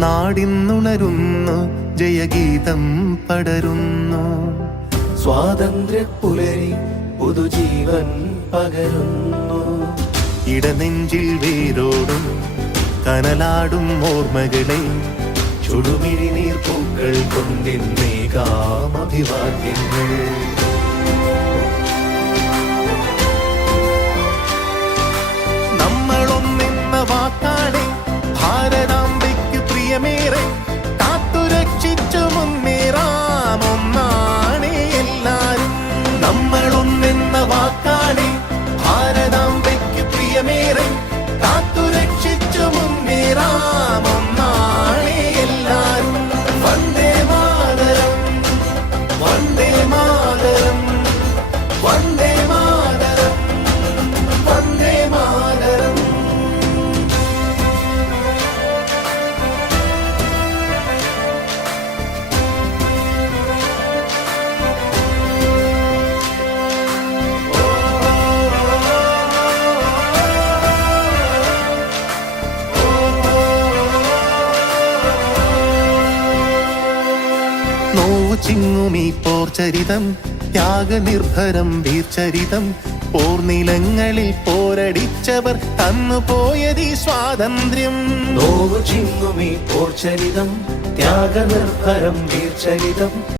നാടിന്നുണരുന്നു, ജയഗീതം പടരുന്നു. സ്വാതന്ത്ര്യപ്പുലരി പുതുജീവൻ പകരുന്നു. ഇടനെഞ്ചിൽ വേരോടും കനലാടും ഓർമ്മകളെ ചുടുമിഴി നീർപ്പൂക്കൾ കൊണ്ടിന്നേകാം അഭിവാദ്യങ്ങൾ. നമ്മളൊന്നെന്ന വാക്കാണ് ഭാരതാംബയ്ക്ക് പ്രിയമേറെ. കാത്തുരക്ഷിച്ചു മുന്നേറാം ഒന്നാണ് എല്ലാരും. നമ്മളൊന്നെന്ന വാക്കാണ് ഭാരതാംബയ്ക്ക് പ്രിയമേറെ. കാത്തുരക്ഷിച്ചു മുന്നേറാം ഒന്നാണ് എല്ലാരും. വന്ദേ മാതരം, വന്ദേ മാതരം, വന്ദേ മാതരം, വന്ദേ മാതരം. നോവു ചിങ്ങുമീ പോർചരിതം, ത്യാഗനിർഭരം വീർചരിതം. പോർനിലങ്ങളിൽ പോരടിച്ചവർ തന്നുപോയതീ സ്വാതന്ത്ര്യം. നോവു ചിങ്ങുമീ പോർചരിതം, ത്യാഗനിർഭരം വീർചരിതം.